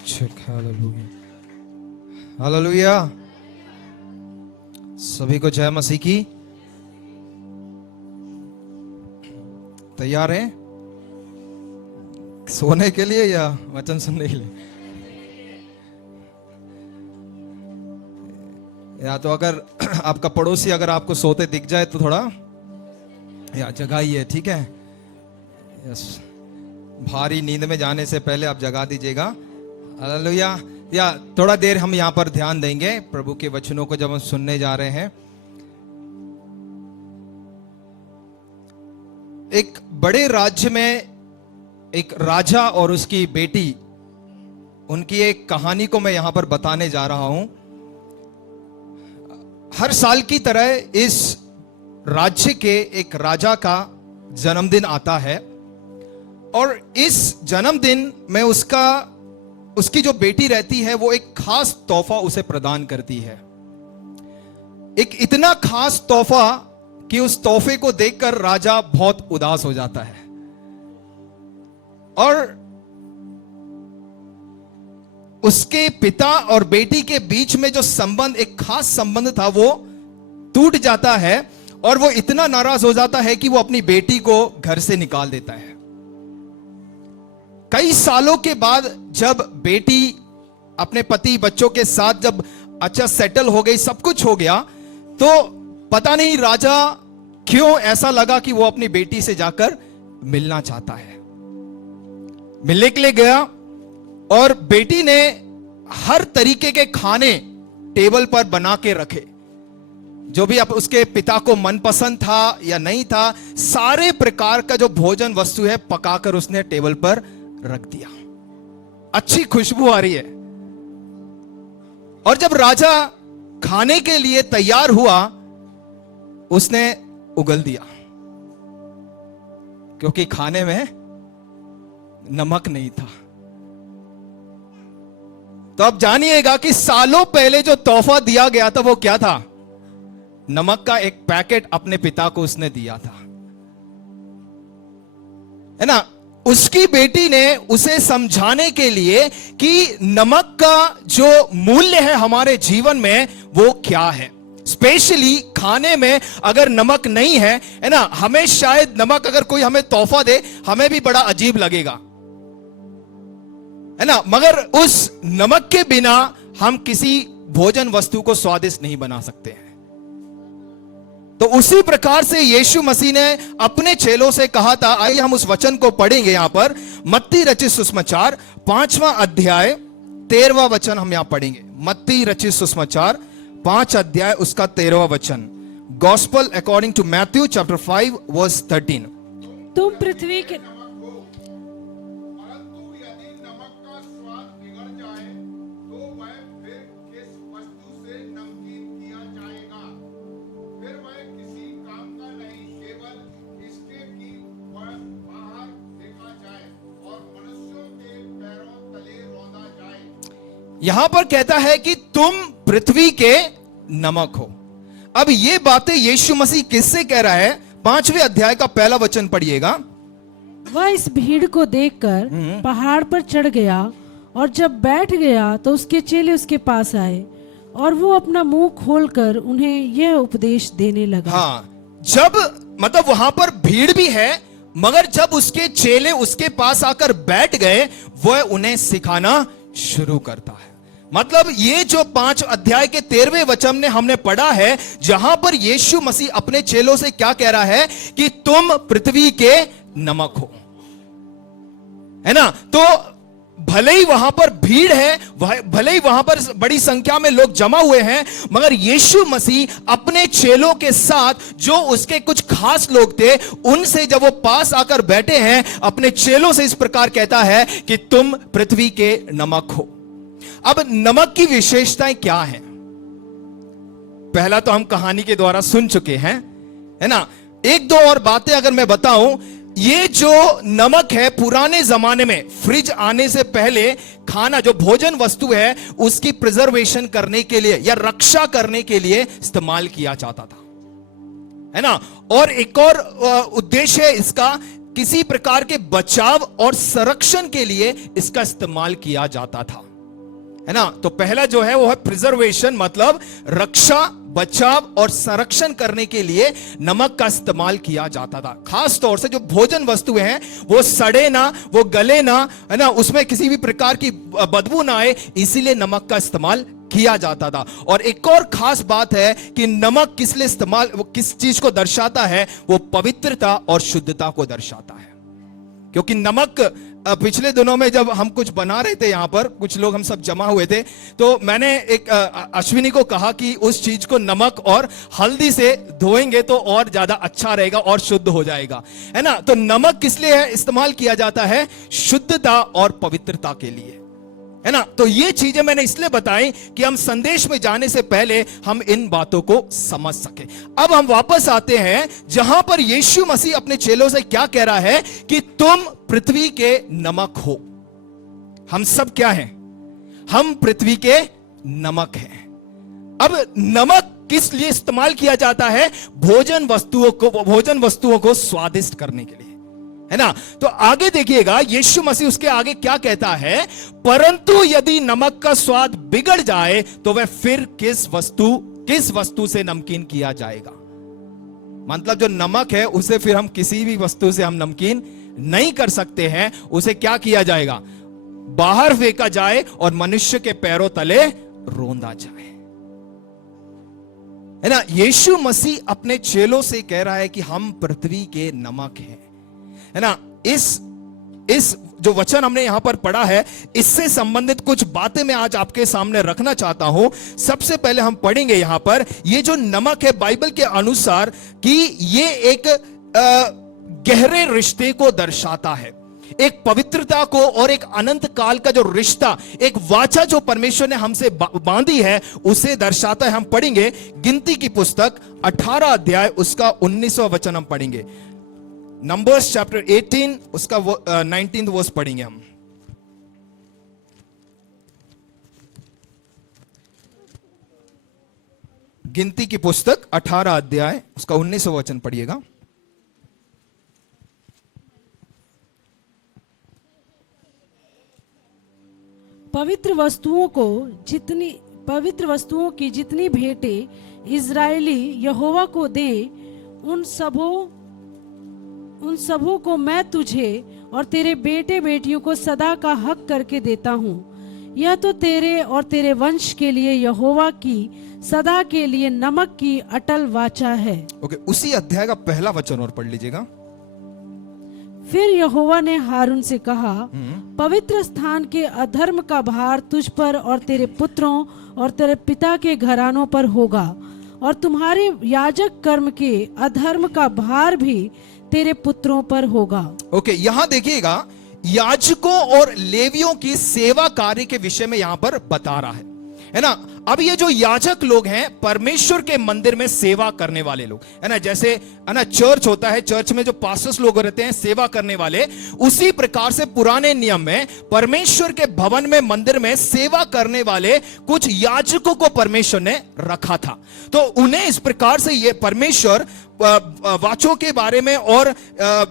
Hallelujah, hallelujah. सभी को जय मसीह की। तैयार हैं सोने के लिए या वचन सुनने के लिए? या तो अगर आपका पड़ोसी अगर आपको सोते दिख जाए तो थोड़ा या जगाइए, ठीक है? यस, भारी नींद में जाने से पहले आप जगा दीजिएगा। हालेलुया। या थोड़ा देर हम यहाँ पर ध्यान देंगे प्रभु के वचनों को जब हम सुनने जा रहे हैं। एक बड़े राज्य में एक राजा और उसकी बेटी, उनकी एक कहानी को मैं यहां पर बताने जा रहा हूं। हर साल की तरह इस राज्य के एक राजा का जन्मदिन आता है और इस जन्मदिन में उसकी जो बेटी रहती है वो एक खास तोहफा उसे प्रदान करती है। एक इतना खास तोहफा कि उस तोहफे को देखकर राजा बहुत उदास हो जाता है और उसके पिता और बेटी के बीच में जो संबंध, एक खास संबंध था, वो टूट जाता है और वो इतना नाराज हो जाता है कि वो अपनी बेटी को घर से निकाल देता है। कई सालों के बाद जब बेटी अपने पति बच्चों के साथ जब अच्छा सेटल हो गई, सब कुछ हो गया, तो पता नहीं राजा क्यों ऐसा लगा कि वो अपनी बेटी से जाकर मिलना चाहता है। मिलने के लिए गया और बेटी ने हर तरीके के खाने टेबल पर बना के रखे, जो भी अब उसके पिता को मनपसंद था या नहीं था, सारे प्रकार का जो भोजन वस्तु है पकाकर उसने टेबल पर रख दिया। अच्छी खुशबू आ रही है और जब राजा खाने के लिए तैयार हुआ उसने उगल दिया, क्योंकि खाने में नमक नहीं था। तो अब जानिएगा कि सालों पहले जो तोहफा दिया गया था वो क्या था? नमक का एक पैकेट अपने पिता को उसने दिया था, है ना? उसकी बेटी ने उसे समझाने के लिए कि नमक का जो मूल्य है हमारे जीवन में वो क्या है। स्पेशली खाने में अगर नमक नहीं है ना, हमें शायद नमक अगर कोई हमें तोहफा दे हमें भी बड़ा अजीब लगेगा, है ना? मगर उस नमक के बिना हम किसी भोजन वस्तु को स्वादिष्ट नहीं बना सकते हैं। तो उसी प्रकार से यीशु मसीह ने अपने चेलों से कहा था। आइए हम उस वचन को पढ़ेंगे यहां पर, मत्ती रचित सुसमाचार 5वां अध्याय 13वां वचन हम यहां पढ़ेंगे। मत्ती रचित सुसमाचार 5 अध्याय उसका 13वां वचन। Gospel according to Matthew chapter 5 verse 13। तुम पृथ्वी के यहां पर कहता है कि तुम पृथ्वी के नमक हो। अब ये बातें यीशु मसीह किससे कह रहा है? 5वें अध्याय का पहला वचन पढ़िएगा। वह इस भीड़ को देखकर पहाड़ पर चढ़ गया और जब बैठ गया तो उसके चेले उसके पास आए और वो अपना मुंह खोलकर उन्हें यह उपदेश देने लगा। हाँ, जब मतलब वहां पर भीड़ भी है, मगर जब उसके चेले उसके पास आकर बैठ गए वह उन्हें सिखाना शुरू करता है। मतलब ये जो 5 अध्याय के 13वें वचन ने हमने पढ़ा है, जहां पर यीशु मसीह अपने चेलों से क्या कह रहा है कि तुम पृथ्वी के नमक हो, है ना? तो भले ही वहां पर भीड़ है, भले ही वहां पर बड़ी संख्या में लोग जमा हुए हैं, मगर यीशु मसीह अपने चेलों के साथ जो उसके कुछ खास लोग थे उनसे जब वो पास आकर बैठे हैं, अपने चेलों से इस प्रकार कहता है कि तुम पृथ्वी के नमक हो। अब नमक की विशेषताएं क्या हैं? पहला तो हम कहानी के द्वारा सुन चुके हैं, है ना? एक दो और बातें अगर मैं बताऊं, ये जो नमक है पुराने जमाने में फ्रिज आने से पहले खाना जो भोजन वस्तु है उसकी प्रिजर्वेशन करने के लिए या रक्षा करने के लिए इस्तेमाल किया जाता था, है ना? और एक और उद्देश्य है इसका, किसी प्रकार के बचाव और संरक्षण के लिए इसका इस्तेमाल किया जाता था। है ना। तो पहला जो है वो है प्रिजर्वेशन, मतलब रक्षा, बचाव और संरक्षण करने के लिए नमक का इस्तेमाल किया जाता था। खास तौर से जो भोजन वस्तुएं हैं वो सड़े ना, वो गले ना, है ना, उसमें किसी भी प्रकार की बदबू ना आए, इसीलिए नमक का इस्तेमाल किया जाता था। और एक और खास बात है कि नमक किस लिए इस्तेमाल, किस चीज को दर्शाता है, वो पवित्रता और शुद्धता को दर्शाता है। क्योंकि नमक, पिछले दिनों में जब हम कुछ बना रहे थे, यहां पर कुछ लोग हम सब जमा हुए थे, तो मैंने एक अश्विनी को कहा कि उस चीज को नमक और हल्दी से धोएंगे तो और ज्यादा अच्छा रहेगा और शुद्ध हो जाएगा, है ना। तो नमक किस लिए इस्तेमाल किया जाता है? शुद्धता और पवित्रता के लिए, है ना। तो ये चीजें मैंने इसलिए बताई कि हम संदेश में जाने से पहले हम इन बातों को समझ सके। अब हम वापस आते हैं जहां पर यीशु मसीह अपने चेलों से क्या कह रहा है कि तुम पृथ्वी के नमक हो। हम सब क्या हैं? हम पृथ्वी के नमक हैं। अब नमक किस लिए इस्तेमाल किया जाता है? भोजन वस्तुओं को स्वादिष्ट करने के लिए, है ना। तो आगे देखिएगा यीशु मसीह उसके आगे क्या कहता है, परंतु यदि नमक का स्वाद बिगड़ जाए तो वह फिर किस वस्तु से नमकीन किया जाएगा। मतलब जो नमक है उसे फिर हम किसी भी वस्तु से हम नमकीन नहीं कर सकते हैं, उसे क्या किया जाएगा? बाहर फेंका जाए और मनुष्य के पैरों तले रोंदा जाए, है ना। यीशु मसीह अपने चेलों से कह रहा है कि हम पृथ्वी के नमक हैं, है ना। इस जो वचन हमने यहां पर पढ़ा है, इससे संबंधित कुछ बातें मैं आज आपके सामने रखना चाहता हूं। सबसे पहले हम पढ़ेंगे यहां पर ये जो नमक है बाइबल के अनुसार कि ये एक गहरे रिश्ते को दर्शाता है, एक पवित्रता को और एक अनंत काल का जो रिश्ता, एक वाचा जो परमेश्वर ने हमसे बांधी है उसे दर्शाता है। हम पढ़ेंगे गिनती की पुस्तक 18 अध्याय उसका 19वां वचन हम पढ़ेंगे। नंबर्स चैप्टर 18 उसका 19th वर्स पढ़ेंगे हम। गिनती की पुस्तक 18 अध्याय उसका 19वां वचन पढ़िएगा। पवित्र वस्तुओं की जितनी भेंटें इजरायली यहोवा को दे, उन सबों को मैं तुझे और तेरे बेटे बेटियों को सदा का हक करके देता हूँ। यह तो तेरे और तेरे वंश के लिए यहोवा की सदा के लिए नमक की अटल वाचा है। ओके, उसी अध्याय का पहला वचन और पढ़ लीजिएगा। फिर यहोवा ने हारून से कहा, पवित्र स्थान के अधर्म का भार तुझ पर और तेरे पुत्रों और तेरे पिता के घरानों पर होगा, और तुम्हारे याजक कर्म के अधर्म का भार भी तेरे पुत्रों पर होगा। ओके, यहां देखिएगा याजकों और लेवियों की सेवा कार्य के विषय में यहां पर बता रहा है ना। अब ये जो याजक लोग हैं परमेश्वर के मंदिर में सेवा करने वाले लोग, है ना। जैसे है ना चर्च होता है, चर्च में जो पास्टर्स लोग रहते हैं सेवा करने वाले, उसी प्रकार से पुराने नियम में परमेश्वर के भवन में, मंदिर में सेवा करने वाले कुछ याजकों को परमेश्वर ने रखा था। तो उन्हें इस प्रकार से ये परमेश्वर वाचों के बारे में और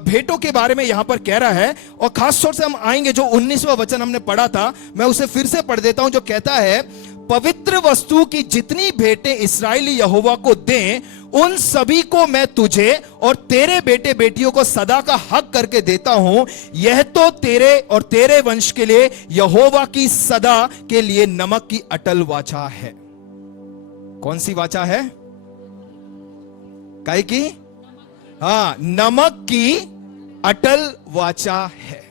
भेंटों के बारे में यहां पर कह रहा है। और खास तौर से हम आएंगे जो 19वां वचन हमने पढ़ा था, मैं उसे फिर से पढ़ देता हूं, जो कहता है पवित्र वस्तु की जितनी भेंटें इस्राएली यहोवा को दें, उन सभी को मैं तुझे और तेरे बेटे बेटियों को सदा का हक करके देता हूं। यह तो तेरे और तेरे वंश के लिए यहोवा की सदा के लिए नमक की अटल वाचा है। कौन सी वाचा है? काय की? हाँ, नमक की अटल वाचा है।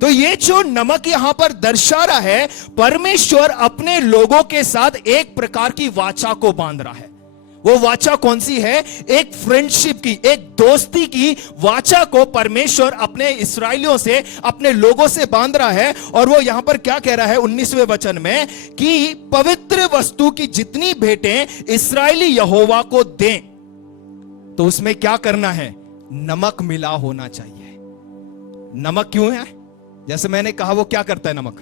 तो ये जो नमक यहां पर दर्शा रहा है, परमेश्वर अपने लोगों के साथ एक प्रकार की वाचा को बांध रहा है। वो वाचा कौन सी है? एक फ्रेंडशिप की, एक दोस्ती की वाचा को परमेश्वर अपने इस्राएलियों से, अपने लोगों से बांध रहा है। और वो यहां पर क्या कह रहा है 19वें वचन में कि पवित्र वस्तु की जितनी भेंटें इस्राएली यहोवा को दें, तो उसमें क्या करना है? नमक मिला होना चाहिए। नमक क्यों है? जैसे मैंने कहा वो क्या करता है? नमक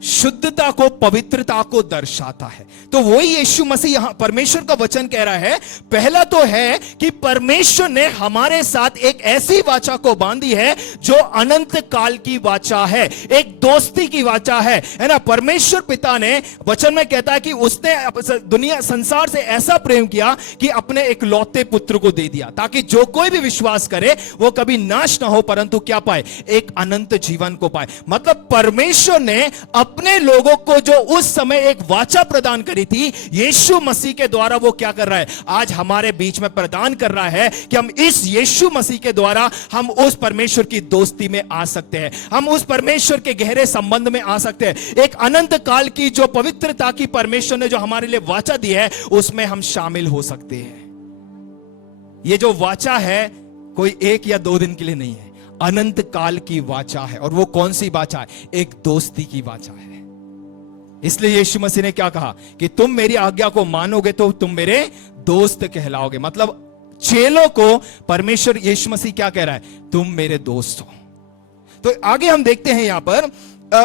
शुद्धता को, पवित्रता को दर्शाता है। तो वही यीशु मसीह यहां परमेश्वर का वचन कह रहा है। पहला तो है कि परमेश्वर ने हमारे साथ एक ऐसी वाचा को बांधी है जो अनंत काल की वाचा है, एक दोस्ती की वाचा है ना। परमेश्वर पिता ने वचन में कहता है कि उसने दुनिया संसार से ऐसा प्रेम किया कि अपने एक लौते पुत्र को दे दिया, ताकि जो कोई भी विश्वास करे वो कभी नाश ना हो परंतु क्या पाए, एक अनंत जीवन को पाए। मतलब परमेश्वर ने अपने लोगों को जो उस समय एक वाचा प्रदान करी थी, यीशु मसीह के द्वारा वो क्या कर रहा है, आज हमारे बीच में प्रदान कर रहा है कि हम इस यीशु मसीह के द्वारा हम उस परमेश्वर की दोस्ती में आ सकते हैं, हम उस परमेश्वर के गहरे संबंध में आ सकते हैं। एक अनंत काल की जो पवित्रता की परमेश्वर ने जो हमारे लिए वाचा दी है, उसमें हम शामिल हो सकते हैं। ये जो वाचा है कोई 1 या 2 दिन के लिए नहीं है, अनंत काल की वाचा है। और वो कौन सी वाचा है, एक दोस्ती की वाचा है। इसलिए यीशु मसीह ने क्या कहा कि तुम मेरी आज्ञा को मानोगे तो तुम मेरे दोस्त कहलाओगे। मतलब चेलों को परमेश्वर यीशु मसीह क्या कह रहा है, तुम मेरे दोस्त हो। तो आगे हम देखते हैं यहां पर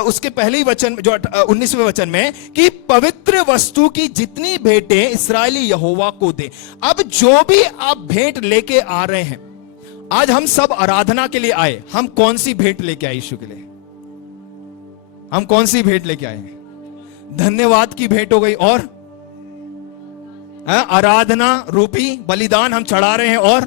उसके पहले ही वचन जो 19वें वचन में कि पवित्र वस्तु की जितनी भेंटें इस्राएली यहोवा को दे। अब जो भी आप भेंट लेके आ रहे हैं, आज हम सब आराधना के लिए आए, हम कौन सी भेंट लेके आए यीशु के लिए, हम कौन सी भेंट लेके आए हैं, धन्यवाद की भेंट हो गई और आराधना रूपी बलिदान हम चढ़ा रहे हैं और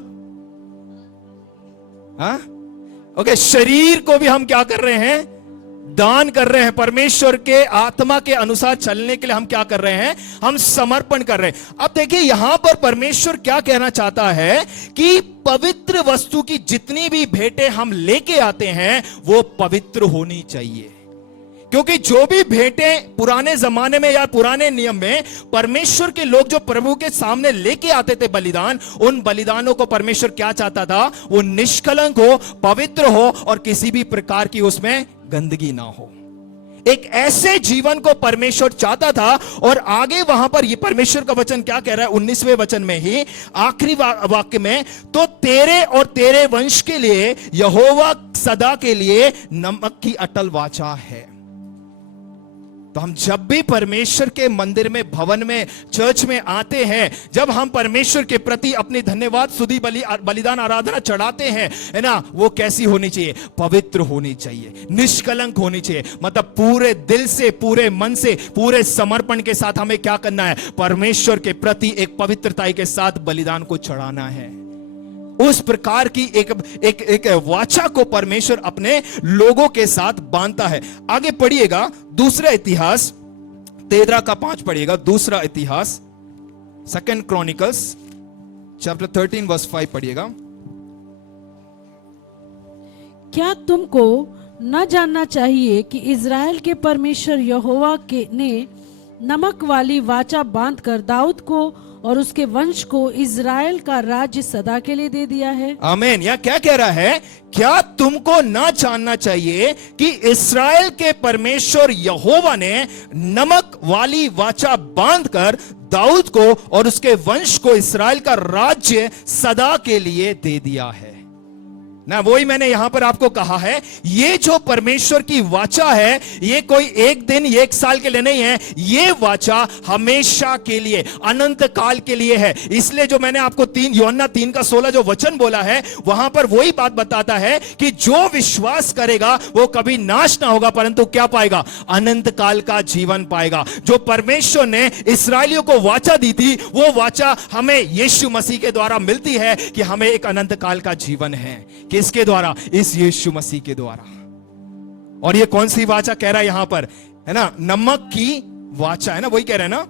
ओके, शरीर को भी हम क्या कर रहे हैं, दान कर रहे हैं। परमेश्वर के आत्मा के अनुसार चलने के लिए हम क्या कर रहे हैं, हम समर्पण कर रहे हैं। अब देखिए यहां पर परमेश्वर क्या कहना चाहता है कि पवित्र वस्तु की जितनी भी भेंटें हम लेके आते हैं वो पवित्र होनी चाहिए। क्योंकि जो भी भेंटें पुराने जमाने में या पुराने नियम में परमेश्वर के लोग जो प्रभु के सामने लेके आते थे बलिदान, उन बलिदानों को परमेश्वर क्या चाहता था, वो निष्कलंक हो, पवित्र हो और किसी भी प्रकार की उसमें गंदगी ना हो। एक ऐसे जीवन को परमेश्वर चाहता था। और आगे वहां पर ये परमेश्वर का वचन क्या कह रहा है, 19वें वचन में ही आखिरी वाक्य में, तो तेरे और तेरे वंश के लिए यहोवा सदा के लिए नमक की अटल वाचा है। तो हम जब भी परमेश्वर के मंदिर में, भवन में, चर्च में आते हैं, जब हम परमेश्वर के प्रति अपनी धन्यवाद स्तुति बलिदान आराधना चढ़ाते हैं, है ना, वो कैसी होनी चाहिए, पवित्र होनी चाहिए, निष्कलंक होनी चाहिए। मतलब पूरे दिल से, पूरे मन से, पूरे समर्पण के साथ हमें क्या करना है, परमेश्वर के प्रति एक पवित्रता के साथ बलिदान को चढ़ाना है। उस प्रकार की एक वाचा को परमेश्वर अपने लोगों के साथ बांधता है। आगे पढ़िएगा, दूसरा इतिहास 13:5 पढ़िएगा। दूसरा इतिहास 2 Chronicles चैप्टर 13 वर्स 5 पढ़िएगा। क्या तुमको न जानना चाहिए कि इज़राइल के परमेश्वर यहोवा के ने नमक वाली वाचा बांधकर दाऊद को और उसके वंश को इज़राइल का राज्य सदा के लिए दे दिया है। आमीन। या क्या कह रहा है, क्या तुमको ना जानना चाहिए कि इस्राएल के परमेश्वर यहोवा ने नमक वाली वाचा बांधकर दाऊद को और उसके वंश को इस्राएल का राज्य सदा के लिए दे दिया है ना। वही मैंने यहां पर आपको कहा है, ये जो परमेश्वर की वाचा है, ये कोई 1 दिन, 1 साल के लिए नहीं है, ये वाचा हमेशा के लिए, अनंत काल के लिए है। इसलिए जो मैंने आपको यूहन्ना 3:16 जो वचन बोला है, वहां पर वही बात बताता है कि जो विश्वास करेगा वो कभी नाश ना होगा परंतु क्या पाएगा, अनंत काल का जीवन पाएगा। जो परमेश्वर ने इस्राएलियों को वाचा दी थी, वो वाचा हमें यीशु मसीह के द्वारा मिलती है कि हमें एक अनंत काल का जीवन है। किसके द्वारा, इस यीशु मसीह के द्वारा। और ये कौन सी वाचा कह रहा है यहां पर, है ना, नमक की वाचा है ना, वही कह रहे हैं ना।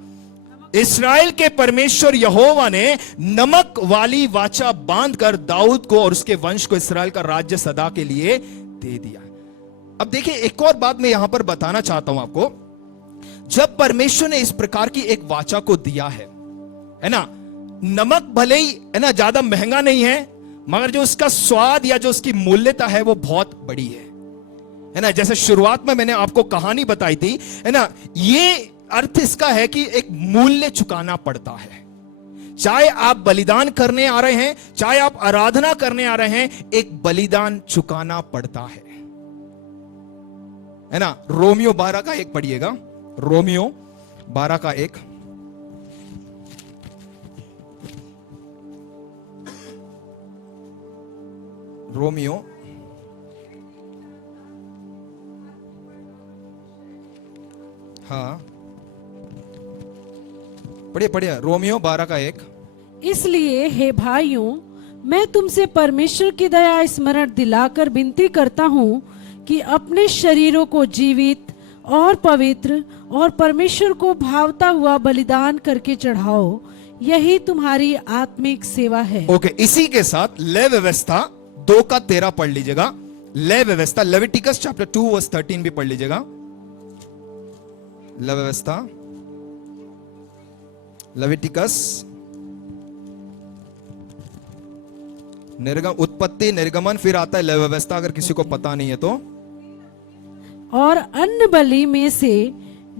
इस्राएल के परमेश्वर यहोवा ने नमक वाली वाचा बांधकर दाऊद को और उसके वंश को इस्राएल का राज्य सदा के लिए दे दिया। अब देखिए एक और बात मैं यहां पर बताना चाहता हूं आपको। जब परमेश्वर ने इस प्रकार की एक वाचा को दिया है ना, नमक भले ही है ना ज्यादा महंगा नहीं है, मगर जो उसका स्वाद या जो उसकी मूल्यता है वो बहुत बड़ी है ना। जैसे शुरुआत में मैंने आपको कहानी बताई थी, है ना, ये अर्थ इसका है कि एक मूल्य चुकाना पड़ता है। चाहे आप बलिदान करने आ रहे हैं, चाहे आप आराधना करने आ रहे हैं, एक बलिदान चुकाना पड़ता है। है ना। रोमियो 12 का 1 पढ़िएगा, रोमियो 12 का 1। रोमियो हाँ पढ़िए पढ़िए, रोमियो 12 का 1। इसलिए हे भाइयों, मैं तुमसे परमेश्वर की दया स्मरण दिलाकर विनती करता हूँ कि अपने शरीरों को जीवित और पवित्र और परमेश्वर को भावता हुआ बलिदान करके चढ़ाओ, यही तुम्हारी आत्मिक सेवा है। ओके, इसी के साथ लय व्यवस्था 2 का 13 पढ़ लीजिएगा। लय व्यवस्था लेविटिकस चैप्टर 2 वर्स 13 भी पढ़ लीजिएगा। लय व्यवस्था लेविटिकस, निर्गम, उत्पत्ति, निर्गमन, फिर आता है लय व्यवस्था, अगर किसी को पता नहीं है तो। और अन्न बलि में से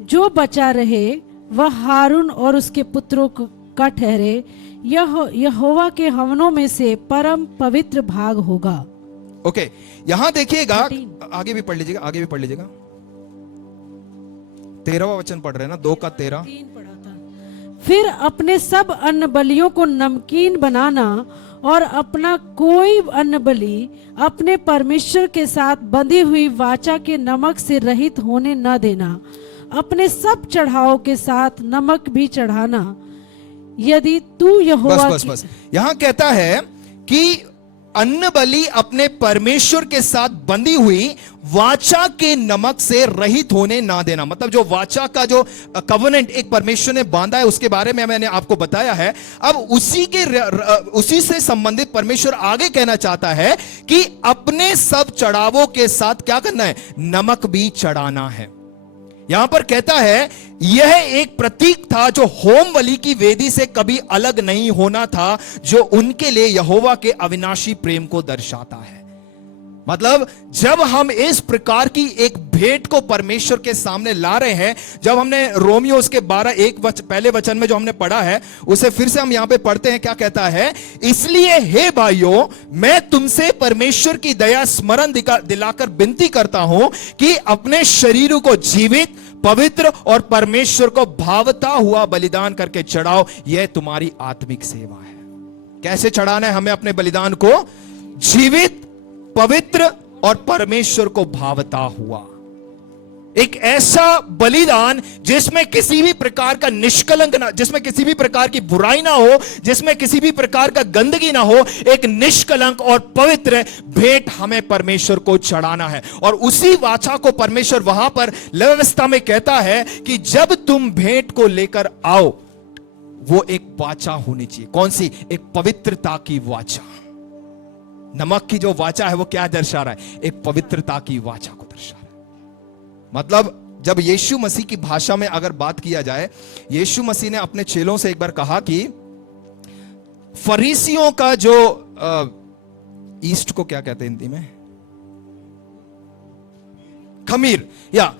जो बचा रहे वह हारून और उसके पुत्रों का ठहरे, यह यहोवा के हवनों में से परम पवित्र भाग होगा। ओके, यहां देखिएगा, आगे भी पढ़ लीजिएगा, आगे भी पढ़ लीजिएगा। 13वां वचन पढ़ रहे हैं ना, 2 का 13। फिर अपने सब अन्न बलियों को नमकीन बनाना और अपना कोई अन्न बलि अपने परमेश्वर के साथ बंधी हुई वाचा के नमक से रहित होने न देना। अपने सब चढ़ावों के साथ नमक भी चढ़ाना। यदि तू यहोवा बस यहां कहता है कि अन्न बलि अपने परमेश्वर के साथ बंधी हुई वाचा के नमक से रहित होने ना देना। मतलब जो वाचा का जो कवनेंट एक परमेश्वर ने बांधा है, उसके बारे में मैंने आपको बताया है। अब उसी से संबंधित परमेश्वर आगे कहना चाहता है कि अपने सब चढ़ावों के साथ क्या करना है, नमक भी चढ़ाना है। यहां पर कहता है यह एक प्रतीक था जो होम बलि की वेदी से कभी अलग नहीं होना था, जो उनके लिए यहोवा के अविनाशी प्रेम को दर्शाता है। मतलब जब हम इस प्रकार की एक भेंट को परमेश्वर के सामने ला रहे हैं, जब हमने रोमियो उसके 12:1 पहले वचन में जो हमने पढ़ा है, उसे फिर से हम यहां पे पढ़ते हैं। क्या कहता है? इसलिए हे भाइयों, मैं तुमसे परमेश्वर की दया स्मरण दिलाकर विनती करता हूं कि अपने शरीरों को जीवित, पवित्र और परमेश्वर को भावता हुआ बलिदान करके चढ़ाओ, यह तुम्हारी आत्मिक सेवा है। कैसे चढ़ाना है हमें अपने बलिदान को? जीवित, पवित्र और परमेश्वर को भावता हुआ। एक ऐसा बलिदान जिसमें किसी भी प्रकार का निष्कलंक ना, जिसमें किसी भी प्रकार की बुराई ना हो, जिसमें किसी भी प्रकार का गंदगी ना हो। एक निष्कलंक और पवित्र भेंट हमें परमेश्वर को चढ़ाना है। और उसी वाचा को परमेश्वर वहां पर व्यवस्था में कहता है कि जब तुम भेंट को लेकर आओ, वो एक वाचा होनी चाहिए। कौन सी? एक पवित्रता की वाचा। नमक की जो वाचा है वो क्या दर्शा रहा है? एक पवित्रता की वाचा को दर्शा रहा है। मतलब जब यीशु मसीह की भाषा में अगर बात किया जाए, यीशु मसीह ने अपने चेलों से एक बार कहा कि फरीसियों का जो ईस्ट को क्या कहते हैं हिंदी में? खमीर, या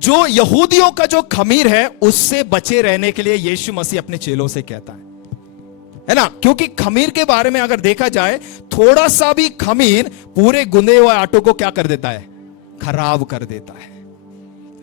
जो यहूदियों का जो खमीर है, उससे बचे रहने के लिए यीशु मसीह अपने चेलों से कहता है ना। क्योंकि खमीर के बारे में अगर देखा जाए, थोड़ा सा भी खमीर पूरे गुंदे हुए आटो को क्या कर देता है? खराब कर देता है।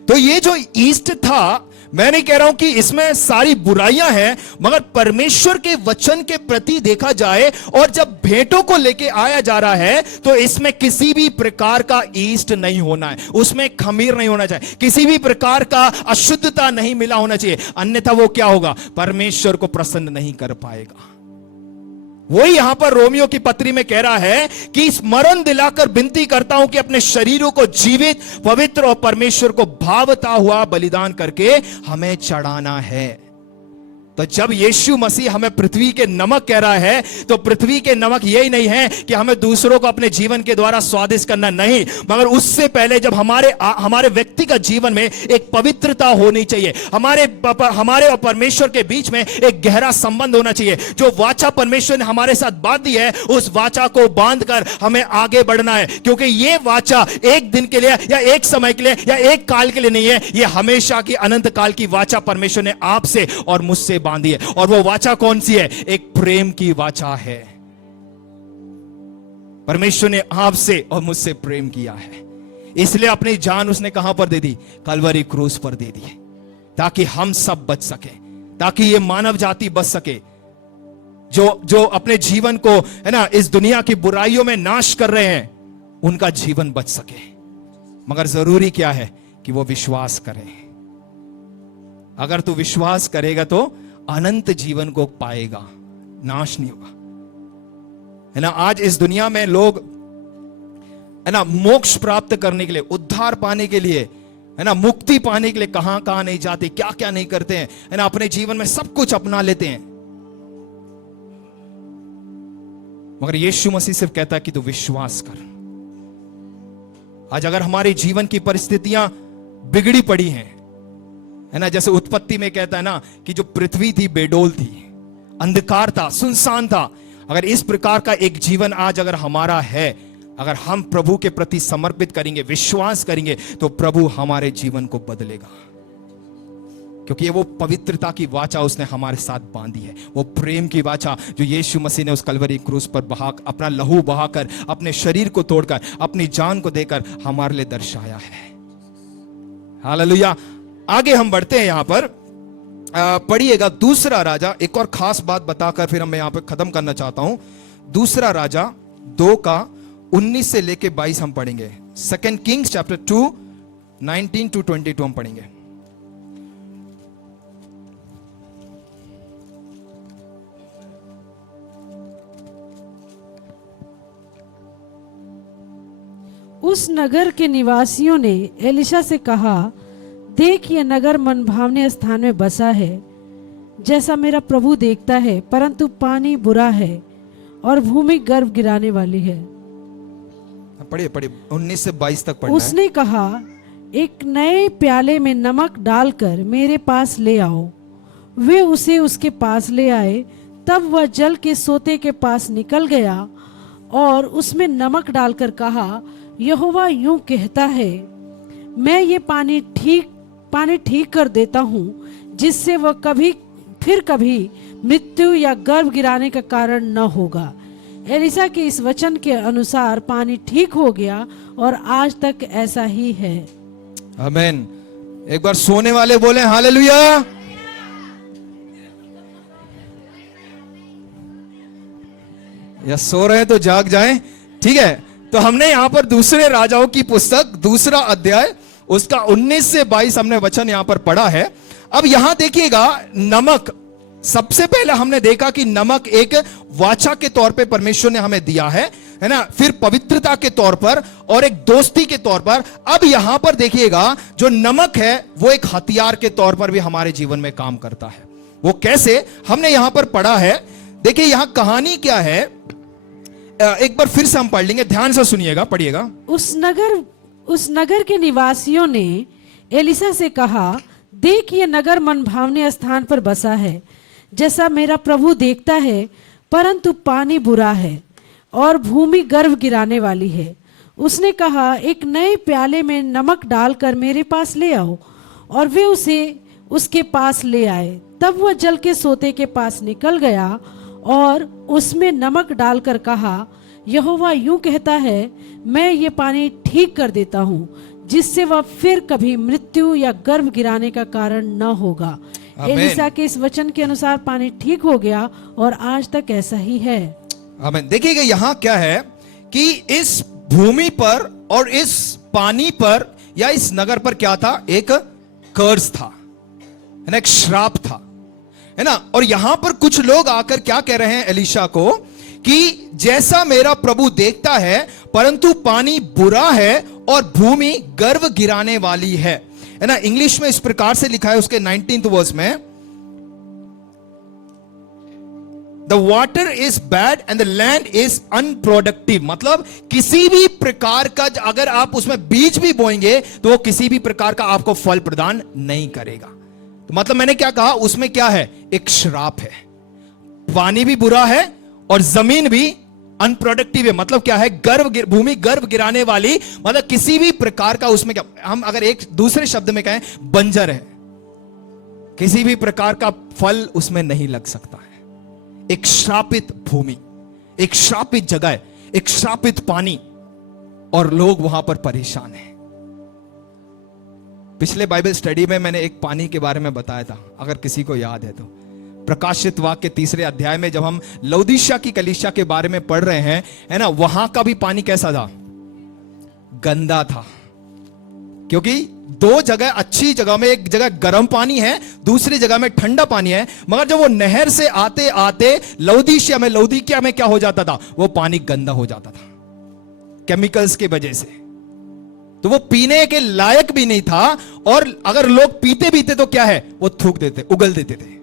तो ये जो ईस्ट था, मैं नहीं कह रहा हूं कि इसमें सारी बुराइयां हैं, मगर परमेश्वर के वचन के प्रति देखा जाए और जब भेंटों को लेके आया जा रहा है, तो इसमें किसी भी प्रकार का ईस्ट नहीं होना है, उसमें खमीर नहीं होना चाहिए, किसी भी प्रकार का अशुद्धता नहीं मिला होना चाहिए। अन्यथा वो क्या होगा? परमेश्वर को प्रसन्न नहीं कर पाएगा। वही यहां पर रोमियो की पत्री में कह रहा है कि स्मरण दिलाकर विनती करता हूं कि अपने शरीरों को जीवित, पवित्र और परमेश्वर को भावता हुआ बलिदान करके हमें चढ़ाना है। तो जब यीशु मसीह हमें पृथ्वी के नमक कह रहा है, तो पृथ्वी के नमक यही नहीं है कि हमें दूसरों को अपने जीवन के द्वारा स्वादिष्ट करना, नहीं, मगर उससे पहले जब हमारे व्यक्तिगत जीवन में एक पवित्रता होनी चाहिए। हमारे और परमेश्वर के बीच में एक गहरा संबंध होना चाहिए। जो वाचा परमेश्वर ने हमारे साथ बांध दी है, उस वाचा को बांधकर हमें आगे बढ़ना है। क्योंकि ये वाचा एक दिन के लिए या एक समय के लिए या एक काल के लिए नहीं है, ये हमेशा की अनंत काल की वाचा परमेश्वर ने आपसे और मुझसे बांधी है। और वो वाचा कौन सी है? एक प्रेम की वाचा है। परमेश्वर ने आपसे और मुझसे प्रेम किया है। इसलिए अपनी जान उसने कहां पर दे दी? कलवरी क्रूस पर दे दी, ताकि हम सब बच सके, ताकि ये मानव जाति बच सके, जो अपने जीवन को, है ना, इस दुनिया की बुराइयों में नाश कर रहे हैं, उनका जीवन बच सके। मगर जरूरी क्या है? कि वो विश्वास करें। अगर तू विश्वास करेगा तो अनंत जीवन को पाएगा, नाश नहीं होगा, है ना। आज इस दुनिया में लोग, है ना, मोक्ष प्राप्त करने के लिए, उद्धार पाने के लिए, है ना, मुक्ति पाने के लिए कहां कहां नहीं जाते, क्या क्या नहीं करते हैं, है ना, अपने जीवन में सब कुछ अपना लेते हैं। मगर यीशु मसीह सिर्फ कहता है कि तू विश्वास कर। आज अगर हमारे जीवन की परिस्थितियां बिगड़ी पड़ी हैं, है ना, जैसे उत्पत्ति में कहता है ना कि जो पृथ्वी थी बेडोल थी, अंधकार था, सुनसान था, अगर इस प्रकार का एक जीवन आज अगर हमारा है, अगर हम प्रभु के प्रति समर्पित करेंगे, विश्वास करेंगे, तो प्रभु हमारे जीवन को बदलेगा। क्योंकि ये वो पवित्रता की वाचा उसने हमारे साथ बांधी है, वो प्रेम की वाचा जो यीशु मसीह ने उस कलवरी क्रूस पर अपना लहू बहाकर, अपने शरीर को तोड़कर, अपनी जान को देकर हमारे लिए दर्शाया है। हालेलुया। आगे हम बढ़ते हैं, यहां पर पढ़िएगा दूसरा राजा। एक और खास बात बताकर फिर मैं यहां पर खत्म करना चाहता हूं। दूसरा राजा 2 का 19 से लेके 22 हम पढ़ेंगे। 2 किंग्स चैप्टर 2 19 to 22 हम पढ़ेंगे। उस नगर के निवासियों ने एलिशा से कहा, देख ये नगर मनभावने स्थान में बसा है, जैसा मेरा प्रभु देखता है, परंतु पानी बुरा है और भूमि गर्भ गिराने वाली है। पढ़िए 19 से 22 तक पढ़ना है। उसने कहा, एक नए प्याले में नमक डालकर मेरे पास ले आओ। वे उसे उसके पास ले आए। तब वह जल के सोते के पास निकल गया और उसमें नमक डालकर कहा, यहोवा यूं कहता है, मैं ये पानी ठीक कर देता हूँ, जिससे वह कभी मृत्यु या गर्भ गिराने का कारण न होगा। एलिशा के इस वचन के अनुसार पानी ठीक हो गया और आज तक ऐसा ही है। आमीन। एक बार सोने वाले बोले हालेलुया। या सो रहे हैं तो जाग जाएं। ठीक है, तो हमने यहां पर दूसरे राजाओं की पुस्तक दूसरा अध्याय उसका 19 से 22 हमने वचन यहां पर पढ़ा है। अब यहां देखिएगा, नमक, सबसे पहले हमने देखा कि नमक एक वाचा के तौर पे परमेश्वर ने हमें दिया है ना, फिर पवित्रता के तौर पर और एक दोस्ती के तौर पर। अब यहां पर देखिएगा, जो नमक है वो एक हथियार के तौर पर भी हमारे जीवन में काम करता है। वो कैसे, हमने यहां पर पढ़ा है। देखिए यहां कहानी क्या है, एक बार फिर से हम पढ़ लेंगे, ध्यान से सुनिएगा, पढ़िएगा। उस नगर के निवासियों ने एलिशा से कहा, देख ये नगर मनभावने स्थान पर बसा है, जैसा मेरा प्रभु देखता है, परंतु पानी बुरा है और भूमि गर्भ गिराने वाली है। उसने कहा, एक नए प्याले में नमक डालकर मेरे पास ले आओ। और वे उसे उसके पास ले आए। तब वह जल के सोते के पास निकल गया और उसमें नमक डालकर कहा, यहोवा यूं कहता है, मैं ये पानी ठीक कर देता हूँ, जिससे वह फिर कभी मृत्यु या गर्भ गिराने का कारण न होगा। एलिशा के इस वचन के अनुसार पानी ठीक हो गया और आज तक ऐसा ही है। आमीन। देखिएगा यहां क्या है कि इस भूमि पर और इस पानी पर या इस नगर पर क्या था, एक कर्ज था, है ना, एक श्राप था, है ना। और यहां पर कुछ लोग आकर क्या कह रहे हैं एलिशा को कि जैसा मेरा प्रभु देखता है, परंतु पानी बुरा है और भूमि गर्भ गिराने वाली है ना। इंग्लिश में इस प्रकार से लिखा है उसके 19th वर्स में, the water is bad and the land is unproductive. मतलब किसी भी प्रकार का अगर आप उसमें बीज भी बोएंगे तो वो किसी भी प्रकार का आपको फल प्रदान नहीं करेगा। तो मतलब मैंने क्या कहा, उसमें क्या है, एक श्राप है। पानी भी बुरा है और जमीन भी अनप्रोडक्टिव है। मतलब क्या है, भूमि गर्भ गिराने वाली, मतलब किसी भी प्रकार का उसमें क्या, हम अगर एक दूसरे शब्द में कहें, बंजर है, किसी भी प्रकार का फल उसमें नहीं लग सकता है। एक श्रापित भूमि, एक श्रापित जगह, एक श्रापित पानी, और लोग वहां पर परेशान हैं। पिछले बाइबल स्टडी में मैंने एक पानी के बारे में बताया था, अगर किसी को याद है तो। प्रकाशित वाक्य 3 अध्याय में जब हम लौदीशिया की कलीसिया के बारे में पढ़ रहे हैं, है ना, वहां का भी पानी कैसा था? गंदा था। क्योंकि 2 जगह, अच्छी जगह में एक जगह गर्म पानी है, दूसरी जगह में ठंडा पानी है, मगर जब वो नहर से आते आते लौदीशिया में क्या हो जाता था? वो पानी गंदा हो जाता था केमिकल्स की वजह से। तो वो पीने के लायक भी नहीं था, और अगर लोग पीते भी थे तो क्या है, वो थूक देते, उगल देते थे,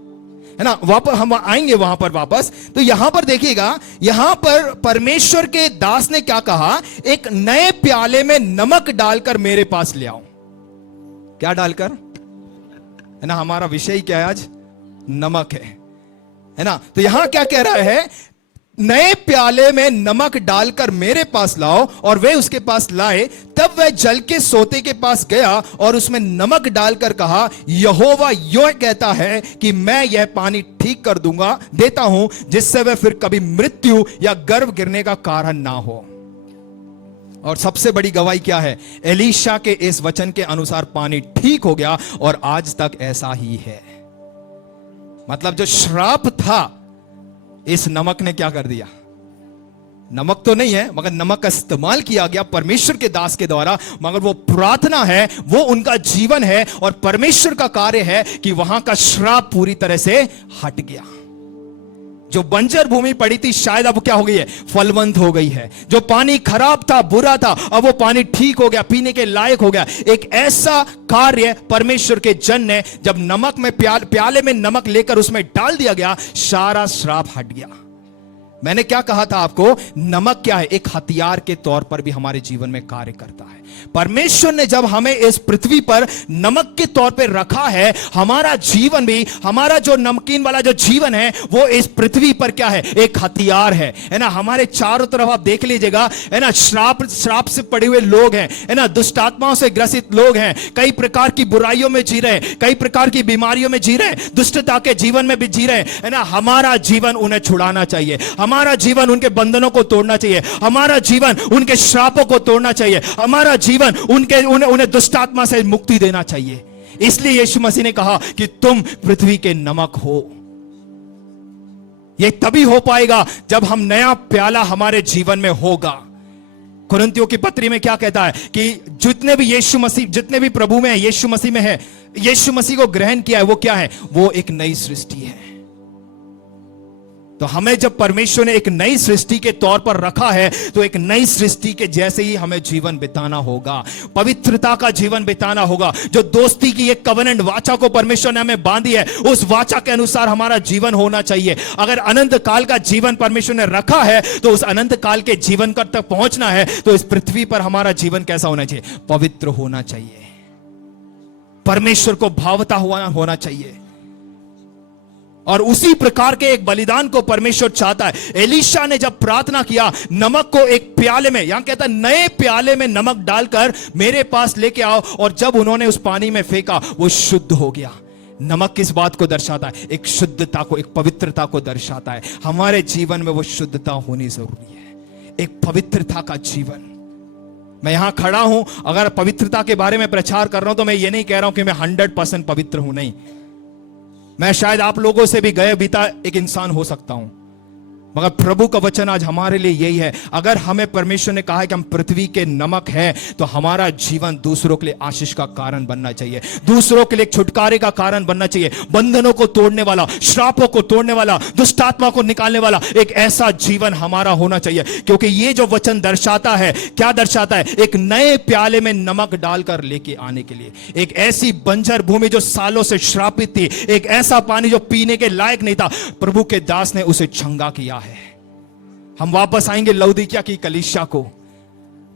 है ना। वापस हम आएंगे वहां पर वापस। तो यहां पर देखिएगा, यहां पर परमेश्वर के दास ने क्या कहा? एक नए प्याले में नमक डालकर मेरे पास ले आओ। क्या डालकर? है ना, हमारा विषय क्या है आज? नमक है ना। तो यहां क्या कह रहा है? नए प्याले में नमक डालकर मेरे पास लाओ। और वे उसके पास लाए। तब वह जल के सोते के पास गया और उसमें नमक डालकर कहा, यहोवा यह कहता है कि मैं यह पानी ठीक कर देता हूं, जिससे वह फिर कभी मृत्यु या गर्भ गिरने का कारण ना हो। और सबसे बड़ी गवाही क्या है? एलीशा के इस वचन के अनुसार पानी ठीक हो गया, और आज तक ऐसा ही है। मतलब जो श्राप था, इस नमक ने क्या कर दिया? नमक तो नहीं है, मगर नमक का इस्तेमाल किया गया परमेश्वर के दास के द्वारा। मगर वो प्रार्थना है, वो उनका जीवन है, और परमेश्वर का कार्य है कि वहां का श्राप पूरी तरह से हट गया। जो बंजर भूमि पड़ी थी, शायद अब क्या हो गई है? फलवंत हो गई है। जो पानी खराब था, बुरा था, अब वो पानी ठीक हो गया, पीने के लायक हो गया। एक ऐसा कार्य परमेश्वर के जन ने, जब नमक में प्याले में नमक लेकर उसमें डाल दिया गया, सारा श्राप हट गया। मैंने क्या कहा था आपको? नमक क्या है? एक हथियार के तौर पर भी हमारे जीवन में कार्य करता है। परमेश्वर ने जब हमें इस पृथ्वी पर नमक के तौर पर रखा है, हमारा जीवन भी, हमारा जो नमकीन वाला जो जीवन है, वो इस पृथ्वी पर क्या है? एक हथियार है ना। हमारे चारों तरफ आप देख लीजिएगा, है ना, श्राप से पड़े हुए लोग हैं, है ना, दुष्ट आत्माओं से ग्रसित लोग हैं, कई प्रकार की बुराइयों में जी रहे हैं, कई प्रकार की बीमारियों में जी रहे हैं, दुष्टता के जीवन में भी जी रहे हैं, है ना। हमारा जीवन उन्हें छुड़ाना चाहिए, हमारा जीवन उनके बंधनों को तोड़ना चाहिए, हमारा जीवन उनके श्रापों को तोड़ना चाहिए, हमारा जीवन उन्हें दुष्ट आत्मा से मुक्ति देना चाहिए। इसलिए यीशु मसीह ने कहा कि तुम पृथ्वी के नमक हो। यह तभी हो पाएगा जब हम नया प्याला हमारे जीवन में होगा। कुरिन्थियों की पत्री में क्या कहता है कि जितने भी यीशु मसीह, जितने भी प्रभु में है, यीशु मसीह में है, यीशु मसीह को ग्रहण किया है, वो क्या है? वो एक नई सृष्टि है। तो हमें जब परमेश्वर ने एक नई सृष्टि के तौर पर रखा है, तो एक नई सृष्टि के जैसे ही हमें जीवन बिताना होगा, पवित्रता का जीवन बिताना होगा। जो दोस्ती की एक कवेनेंट वाचा को परमेश्वर ने हमें बांधी है, उस वाचा के अनुसार हमारा जीवन होना चाहिए। अगर अनंत काल का जीवन परमेश्वर ने रखा है, तो उस अनंत काल के जीवन तक पहुंचना है, तो इस पृथ्वी पर हमारा जीवन कैसा होना चाहिए? पवित्र होना चाहिए, परमेश्वर को भावता हुआ होना चाहिए। और उसी प्रकार के एक बलिदान को परमेश्वर चाहता है। एलीशा ने जब प्रार्थना किया, नमक को एक प्याले में, यहां कहता है नए प्याले में नमक डालकर मेरे पास लेके आओ, और जब उन्होंने उस पानी में फेंका, वो शुद्ध हो गया। नमक किस बात को दर्शाता है? एक शुद्धता को, एक पवित्रता को दर्शाता है। हमारे जीवन में वो शुद्धता होनी जरूरी है, एक पवित्रता का जीवन। मैं यहां खड़ा हूं, अगर पवित्रता के बारे में प्रचार कर रहा हूं, तो मैं ये नहीं कह रहा हूं कि मैं 100% पवित्र हूं, नहीं। मैं शायद आप लोगों से भी गए बीता एक इंसान हो सकता हूं, मगर प्रभु का वचन आज हमारे लिए यही है। अगर हमें परमेश्वर ने कहा है कि हम पृथ्वी के नमक हैं, तो हमारा जीवन दूसरों के लिए आशीष का कारण बनना चाहिए, दूसरों के लिए छुटकारे का कारण बनना चाहिए। बंधनों को तोड़ने वाला, श्रापों को तोड़ने वाला, दुष्ट आत्मा को निकालने वाला एक ऐसा जीवन हमारा होना चाहिए। क्योंकि ये जो वचन दर्शाता है, क्या दर्शाता है? एक नए प्याले में नमक डालकर लेके आने के लिए। एक ऐसी बंजर भूमि जो सालों से श्रापित थी, एक ऐसा पानी जो पीने के लायक नहीं था, प्रभु के दास ने उसे चंगा किया है। हम वापस आएंगे लौदीकिया की कलीसिया को।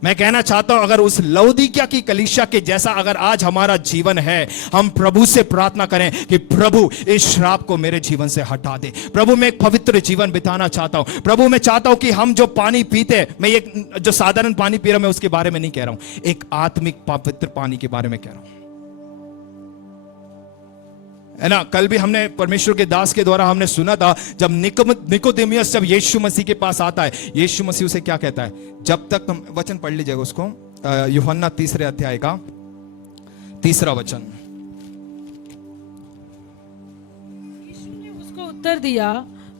मैं कहना चाहता हूं, अगर उस लौदीकिया की कलीसिया के जैसा अगर आज हमारा जीवन है, हम प्रभु से प्रार्थना करें कि प्रभु इस श्राप को मेरे जीवन से हटा दे। प्रभु मैं एक पवित्र जीवन बिताना चाहता हूं। प्रभु मैं चाहता हूं कि हम जो पानी पीते, मैं एक जो साधारण पानी पी रहा हूं, मैं उसके बारे में नहीं कह रहा हूं, एक आत्मिक पवित्र पानी के बारे में कह रहा हूं, है ना। कल भी हमने परमेश्वर के दास के द्वारा हमने सुना था, जब निकोदेमियस जब यीशु मसीह के पास आता है, यीशु मसीह उसे क्या कहता है? जब तक, वचन पढ़ लीजिएगा उसको, यूहन्ना 3 अध्याय का 3 वचन। उसको उत्तर दिया,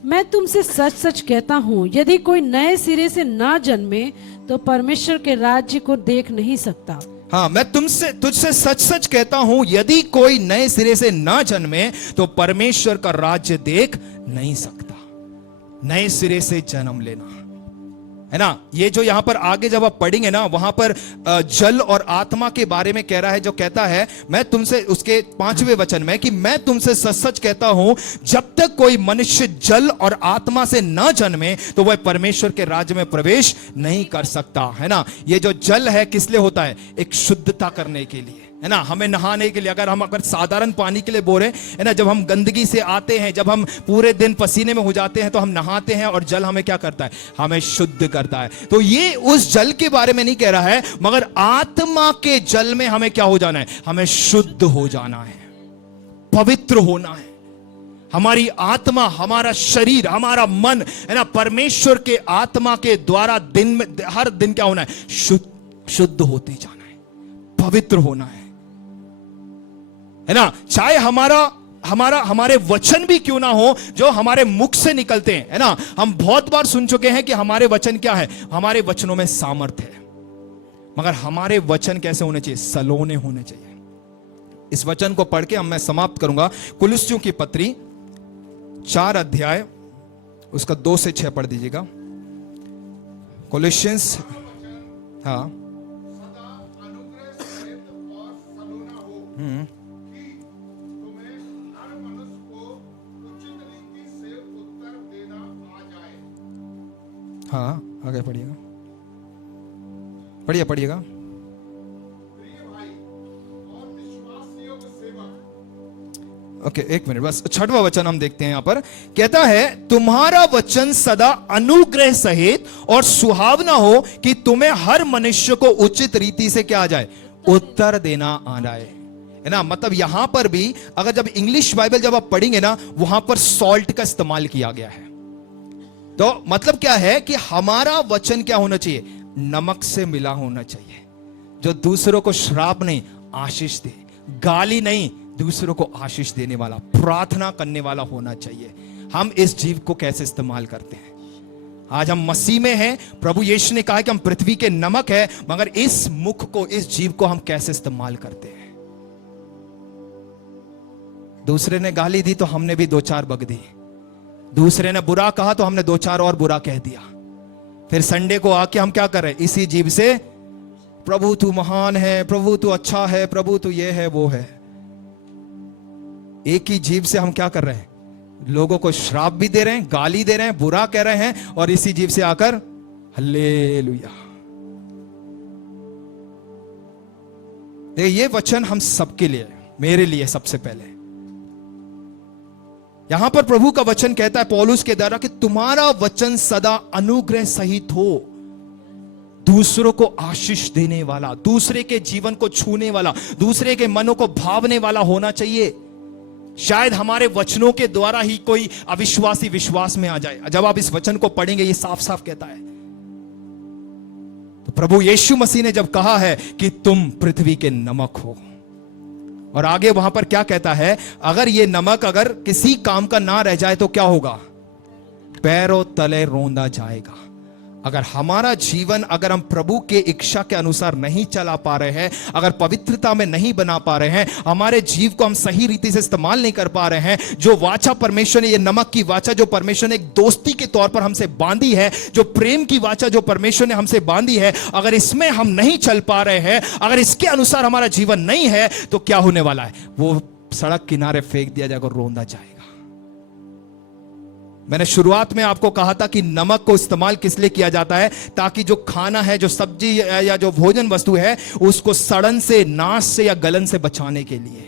मैं तुमसे सच सच कहता हूँ, यदि कोई नए सिरे से ना जन्मे तो परमेश्वर के राज्य को देख नहीं सकता। हाँ, मैं तुझसे सच सच कहता हूं, यदि कोई नए सिरे से ना जन्मे तो परमेश्वर का राज्य देख नहीं सकता। नए सिरे से जन्म लेना है ना। ये जो यहां पर आगे जब आप पढ़ेंगे ना, वहां पर जल और आत्मा के बारे में कह रहा है, जो कहता है मैं तुमसे, उसके 5वें वचन में, कि मैं तुमसे सच सच कहता हूं, जब तक कोई मनुष्य जल और आत्मा से ना जन्मे तो वह परमेश्वर के राज्य में प्रवेश नहीं कर सकता, है ना। ये जो जल है किस लिए होता है? एक शुद्धता करने के लिए, है ना, हमें नहाने के लिए। अगर साधारण पानी के लिए बोले, है ना, जब हम गंदगी से आते हैं, जब हम पूरे दिन पसीने में हो जाते हैं तो हम नहाते हैं, और जल हमें क्या करता है? हमें शुद्ध करता है। तो ये उस जल के बारे में नहीं कह रहा है, मगर आत्मा के जल में हमें क्या हो जाना है? हमें शुद्ध हो जाना है, पवित्र होना है। हमारी आत्मा, हमारा शरीर, हमारा मन, है ना, परमेश्वर के आत्मा के द्वारा दिन में, हर दिन क्या होना है? शुद्ध होते जाना है, पवित्र होना है ना। चाहे हमारे वचन भी क्यों ना हो जो हमारे मुख से निकलते हैं, है ना। हम बहुत बार सुन चुके हैं कि हमारे वचन क्या है? हमारे वचनों में सामर्थ्य है, मगर हमारे वचन कैसे होने चाहिए? सलोने होने चाहिए। इस वचन को पढ़ के मैं समाप्त करूंगा। कुलुस्सियों की पत्री 4 अध्याय उसका 2 से 6 पढ़ दीजिएगा। कोलोसियंस, हाँ, हाँ, आगे पढ़िएगा, पढ़िएगा। ओके, 1 मिनट बस। 6वां वचन हम देखते हैं। यहां पर कहता है, तुम्हारा वचन सदा अनुग्रह सहित और सुहावना हो, कि तुम्हें हर मनुष्य को उचित रीति से क्या आ जाए? उत्तर देना आ जाए, है ना। मतलब यहां पर भी अगर जब इंग्लिश बाइबल जब आप पढ़ेंगे ना, वहां पर सॉल्ट का इस्तेमाल किया गया है। तो मतलब क्या है कि हमारा वचन क्या होना चाहिए? नमक से मिला होना चाहिए, जो दूसरों को श्राप नहीं, आशीष दे। गाली नहीं, दूसरों को आशीष देने वाला, प्रार्थना करने वाला होना चाहिए। हम इस जीव को कैसे इस्तेमाल करते हैं? आज हम मसीह में हैं। प्रभु यीशु ने कहा कि हम पृथ्वी के नमक है, मगर इस मुख को, इस जीव को हम कैसे इस्तेमाल करते हैं? दूसरे ने गाली दी तो हमने भी 2-4 बक दी। दूसरे ने बुरा कहा तो हमने 2-4 और बुरा कह दिया। फिर संडे को आके हम क्या कर रहे हैं? इसी जीव से, प्रभु तू महान है, प्रभु तू अच्छा है, प्रभु तू ये है वो है। एक ही जीव से हम क्या कर रहे हैं? लोगों को श्राप भी दे रहे हैं, गाली दे रहे हैं, बुरा कह रहे हैं, और इसी जीव से आकर हालेलुया। ये वचन हम सबके लिए, मेरे लिए सबसे पहले। यहां पर प्रभु का वचन कहता है पौलुस के द्वारा कि तुम्हारा वचन सदा अनुग्रह सहित हो, दूसरों को आशीष देने वाला, दूसरे के जीवन को छूने वाला, दूसरे के मनों को भावने वाला होना चाहिए। शायद हमारे वचनों के द्वारा ही कोई अविश्वासी विश्वास में आ जाए। जब आप इस वचन को पढ़ेंगे, ये साफ साफ कहता है। तो प्रभु यीशु मसीह ने जब कहा है कि तुम पृथ्वी के नमक हो, और आगे वहां पर क्या कहता है? अगर ये नमक अगर किसी काम का ना रह जाए तो क्या होगा? पैरों तले रौंदा जाएगा। अगर हमारा जीवन, अगर हम प्रभु के इच्छा के अनुसार नहीं चला पा रहे हैं, अगर पवित्रता में नहीं बना पा रहे हैं, हमारे जीव को हम सही रीति से इस्तेमाल नहीं कर पा रहे हैं, जो वाचा परमेश्वर ने, ये नमक की वाचा जो परमेश्वर ने एक दोस्ती के तौर पर हमसे बांधी है, जो प्रेम की वाचा जो परमेश्वर ने हमसे बांधी है, अगर इसमें हम नहीं चल पा रहे हैं, अगर इसके अनुसार हमारा जीवन नहीं है, तो क्या होने वाला है? वो सड़क किनारे फेंक दिया जाएगा, रोंदा जाएगा। मैंने शुरुआत में आपको कहा था कि नमक को इस्तेमाल किस लिए किया जाता है? ताकि जो खाना है, जो सब्जी या जो भोजन वस्तु है, उसको सड़न से, नाश से या गलन से बचाने के लिए।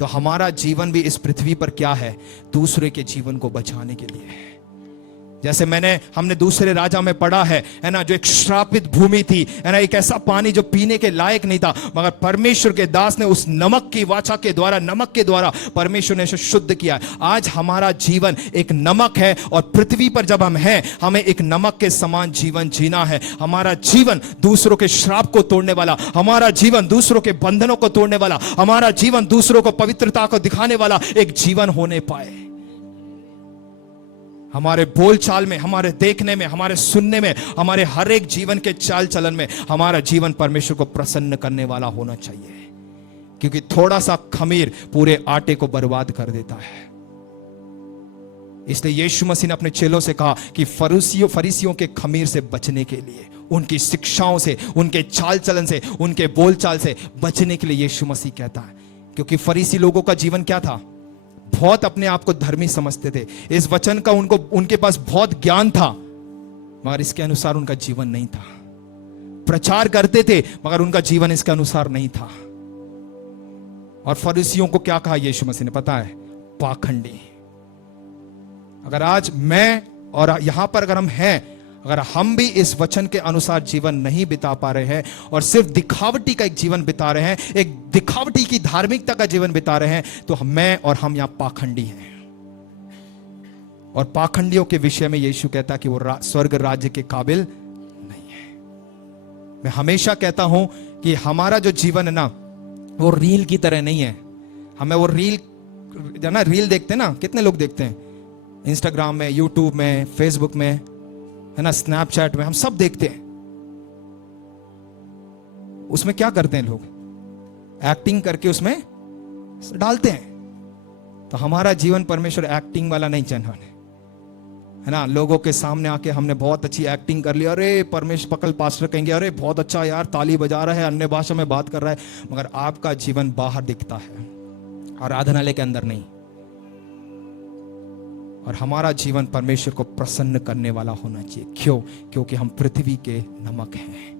तो हमारा जीवन भी इस पृथ्वी पर क्या है? दूसरे के जीवन को बचाने के लिए है। जैसे हमने दूसरे राजा में पढ़ा है ना, जो एक श्रापित भूमि थी, है ना, एक ऐसा पानी जो पीने के लायक नहीं था, मगर परमेश्वर के दास ने उस नमक की वाचा के द्वारा, नमक के द्वारा परमेश्वर ने इसे शुद्ध किया। आज हमारा जीवन एक नमक है, और पृथ्वी पर जब हम हैं, हमें एक नमक के समान जीवन जीना है। हमारा जीवन दूसरों के श्राप को तोड़ने वाला, हमारा जीवन दूसरों के बंधनों को तोड़ने वाला, हमारा जीवन दूसरों को पवित्रता को दिखाने वाला एक जीवन होने पाए। हमारे बोलचाल में, हमारे देखने में, हमारे सुनने में, हमारे हर एक जीवन के चाल चलन में हमारा जीवन परमेश्वर को प्रसन्न करने वाला होना चाहिए, क्योंकि थोड़ा सा खमीर पूरे आटे को बर्बाद कर देता है। इसलिए यीशु मसीह ने अपने चेलों से कहा कि फरीसियों के खमीर से बचने के लिए, उनकी शिक्षाओं से, उनके चाल चलन से, उनके बोलचाल से बचने के लिए यीशु मसीह कहता है। क्योंकि फरीसी लोगों का जीवन क्या था? बहुत अपने आप को धर्मी समझते थे। इस वचन का उनके पास बहुत ज्ञान था, मगर इसके अनुसार उनका जीवन नहीं था। प्रचार करते थे, मगर उनका जीवन इसके अनुसार नहीं था। और फरीसियों को क्या कहा यीशु मसीह ने, पता है? पाखंडी। अगर आज मैं और यहां पर अगर हम हैं, अगर हम भी इस वचन के अनुसार जीवन नहीं बिता पा रहे हैं और सिर्फ दिखावटी का एक जीवन बिता रहे हैं, एक दिखावटी की धार्मिकता का जीवन बिता रहे हैं, तो मैं और हम यहां पाखंडी हैं। और पाखंडियों के विषय में यीशु कहता कि वो स्वर्ग राज्य के काबिल नहीं है। मैं हमेशा कहता हूं कि हमारा जो जीवन है ना, वो रील की तरह नहीं है। हमें वो रील देखते हैं ना, कितने लोग देखते हैं इंस्टाग्राम में, यूट्यूब में, फेसबुक में, है ना, स्नैपचैट में, हम सब देखते हैं। उसमें क्या करते हैं लोग? एक्टिंग करके उसमें डालते हैं। तो हमारा जीवन परमेश्वर एक्टिंग वाला नहीं चाहते, है ना। लोगों के सामने आके हमने बहुत अच्छी एक्टिंग कर ली, अरे परमेश्वर पकल पास्टर कहेंगे, अरे बहुत अच्छा यार, ताली बजा रहा है, अन्य भाषा में बात कर रहा है, मगर आपका जीवन बाहर दिखता है, आराधनालय के अंदर नहीं। और हमारा जीवन परमेश्वर को प्रसन्न करने वाला होना चाहिए। क्यों? क्योंकि हम पृथ्वी के नमक हैं।